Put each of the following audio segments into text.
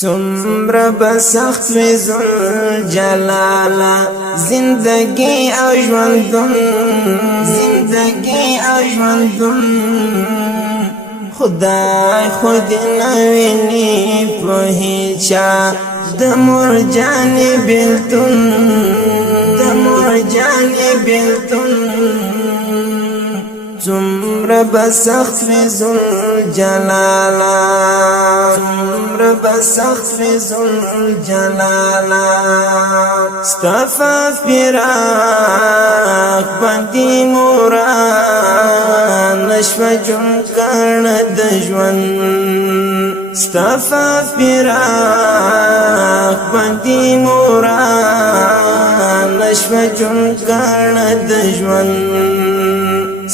څومره بسخت وي ذوالجلاله زندگی او ژوندون خدای خود نویني په هیچا د مرجان بیلتون څومره بسخت وي ذوالجلاله ستفا فراق باندې موران نشوه جون کړه د ژوند ستفا فراق باندې موران نشوه جون کړه د ژوند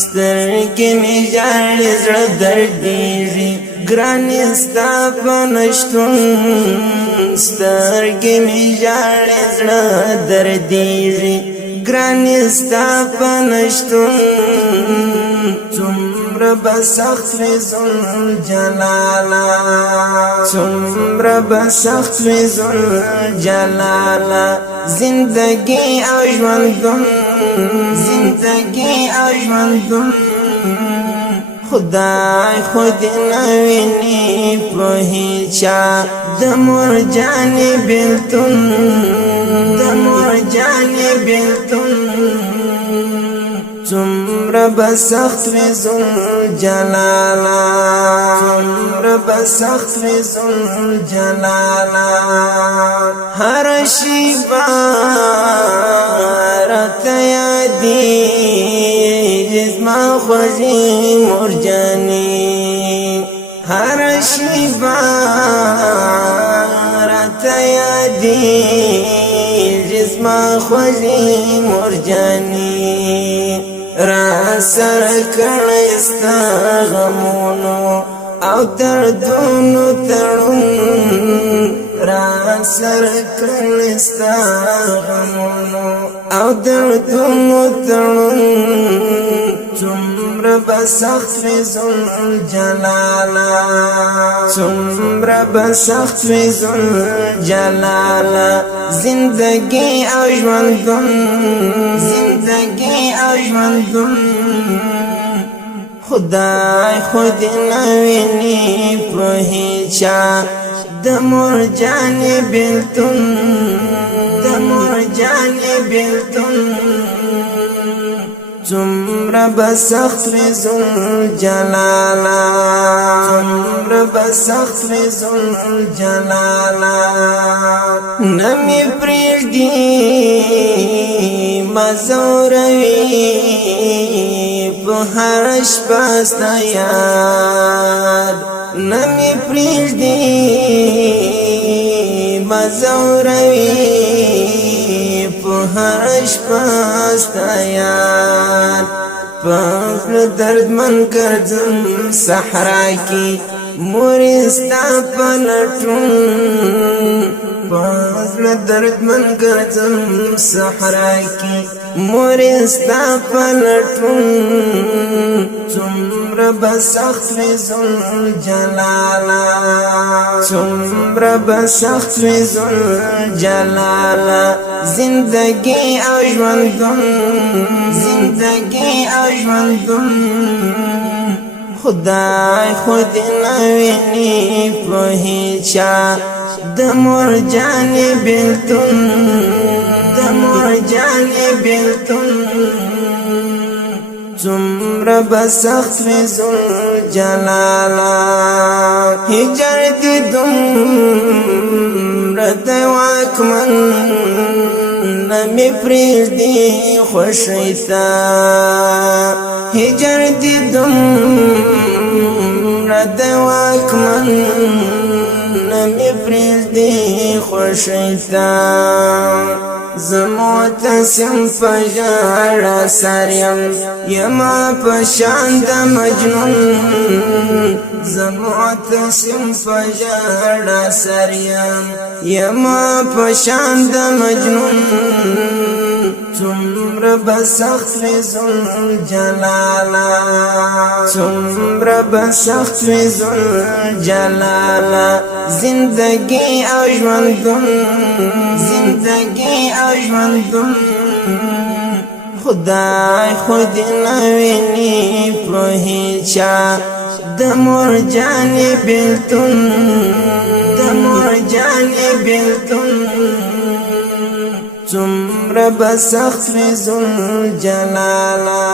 سترګې مې ژاړي زړه دردېږي ګرانې ستا په نشتون سترګې مې ژاړي زړه دردېږي ګرانې ستا په نشتون څومره بسخت وي ذوالجلاله زندگی او ژوندون خدای خود نویني په هیچا د مرجان بیلتون څومره بسخت وي ذوالجلاله هر شیبه راته یادېږي زما خوږې مرجانې هر شیبه راته یادېږي زما خوږې مرجانې را سره کړی ستا غمونو او دردونو تړون را سره کړی ستا غمونو او دردونو تړون څومره بسخت وي ذوالجلاله زندگی او ژوندون خدای خود نویني په هیچا د مرجان بیلتون څومره بسخت وي ذوالجلاله نه مې پرېږدي مزوروي په هره شپه ستا یاد نه مې پرېږدي مزوروي په هره شپه ستا یاد په زړه دردمن ګرځم صحرا کې مورې ستا په لټون په زړه دردمن ګرځم صحرا کې مورې ستا په لټون څومره بسخت وي ذوالجلاله زندگی او ژوندون خدای خود نویني په هیچا د مرجان بیلتون څومره بسخت وي ذوالجلاله هجر دې دومره د واکمن نه مې پرېږدي خوښۍ ته هجر دې دومره د واکمن نه مې پرېږدي خوښۍ ته زه معتصم په ژړا سر یما په شان د مجنون زه معتصم په ژړا سر یما په شان د مجنون څومره بسخت وی ذوالجلالا څومره بسخت وی ذوالجلالا زندگی او ژوندون خدای خود نویني پروهیچا د مور جانې بیلتون څومره بسخت وی ذوالجلالا